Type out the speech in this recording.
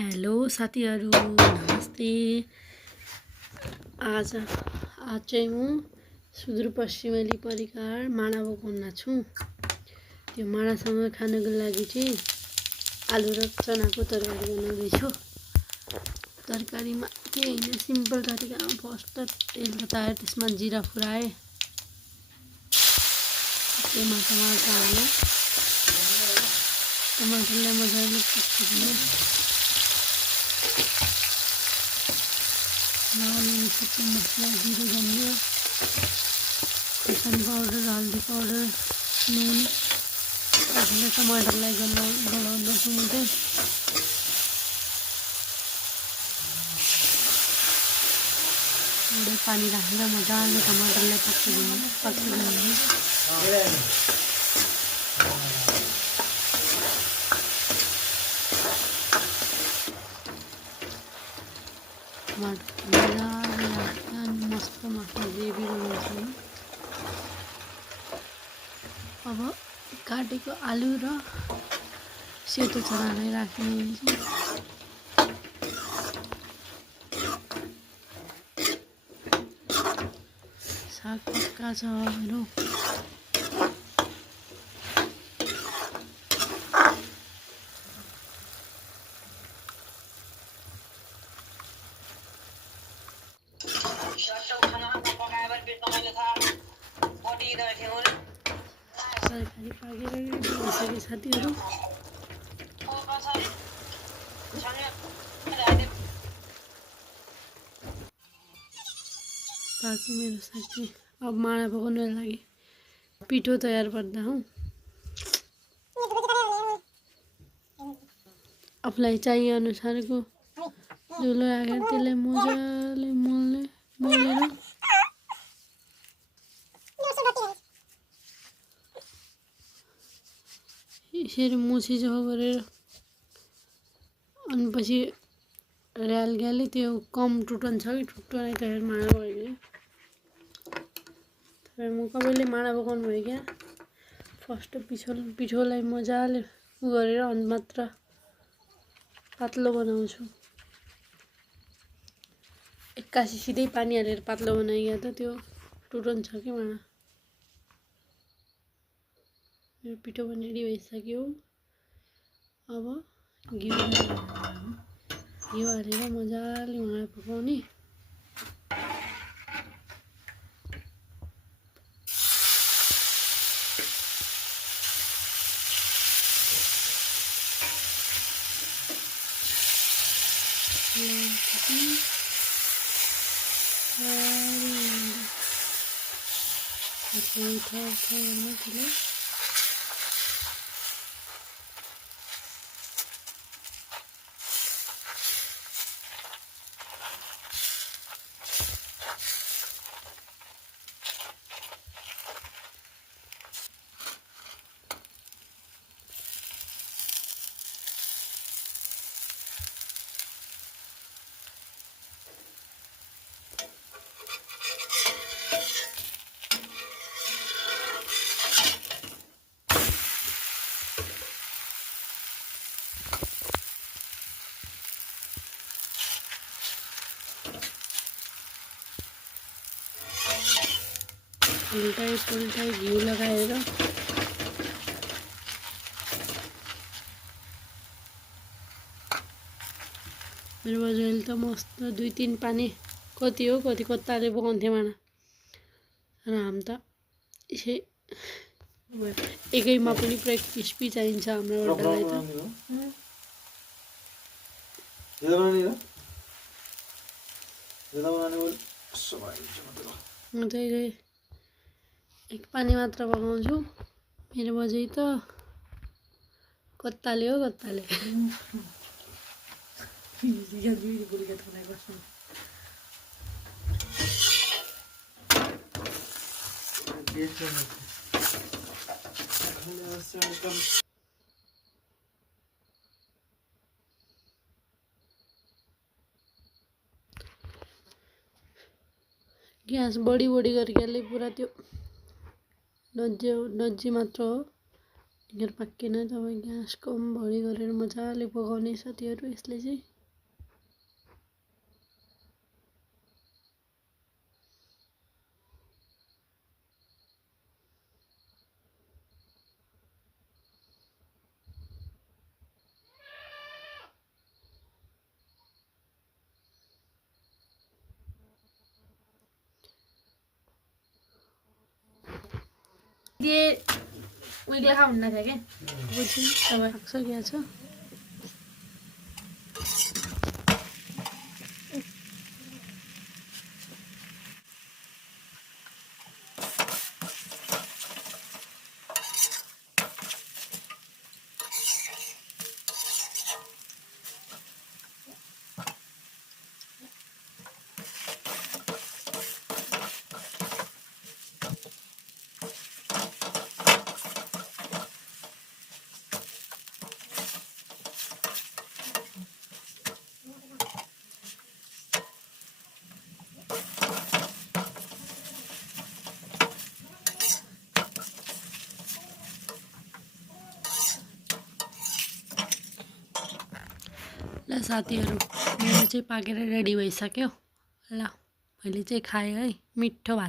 Hello साथीहरू नमस्ते। आज चाहिँ म सुदूरपश्चिमेली परिकार माडा पकाउन छु। त्यो माडासँग खानको लागि चाहिँ आलु र चनाको तरकारी बनाउँदैछु। तरकारीमा केही हैन, सिम्पल तरिकामा फर्स्ट त तेल तताएर त्यसमा जिरा फुराए, त्यसमा टमाटर हाल्नु, टमाटरलाई मजाले पकाउनु, लगाउने सबै मसला जिरो धनिया मसाला पाउडर हल्दी पाउडर नुन हालेर टमाटरलाई गलाउनु सुन्दै थोरै पानी राखेर मजाले टमाटरलाई पकाइदिनु। मजाले राख्दा मस्त ग्रेभी बनाउँछु। अब काटेको आलु र सेतो चनालाई राख्ने। साग पक्का छ हेरौँ। तरकारी पाकेर भइसक्यो साथीहरू। पाक्यो मेरो साथी। अब माडा पकाउनको लागि पिठो तयार गर्दा हौ। आफूलाई चाहिए अनुसारको धुलो राखेर त्यसलाई मजाले मोलेर यसरी मुछी जहो गरेर अनि पछि र्याल ग्याली त्यो कम टुटन्छ कि टुट्टो नै तयार माडा भयो। तर म कहिले माडा पकाउनु भयो क्या, फर्स्ट पिठोलाई मजाले गरेर अनि मात्र पातलो बनाउँछु। एक्कासी सिधै पानी हालेर पातलो बनाइया त त्यो टुटन्छ कि माडा। मेरो पिठो पनि रेडी भइसक्यो। अब घिउ हालेर मजाले माडा पकाउने। उल्टाइ घिउ लगाएर मेरो बाजुले त मस्त 2-3 पानी कति कत्ताले पकाउँथे माडा र हाम त यसै एकैमा पनि पुरै क्रिस्पी चाहिन्छ हाम्रो वडालाई त। म चाहिँ एक पानी मात्र पकाउँछु। मेरो बजै त कत्ताले ग्यास बढी गरेर पूरा त्यो नज्जी मात्र हो यहाँ पाकेन जब ग्यास कम भरि गरेर मजाले पकाउने साथीहरू यसले चाहिँ ये उइगला खाउन्न थियो के बुझ्नु अब पाकिसकेको छ ल साथीहरू मेरो चाहिँ पाकेर रेडी भइसक्यो ल मैले चाहिँ खाएँ है मिठो भात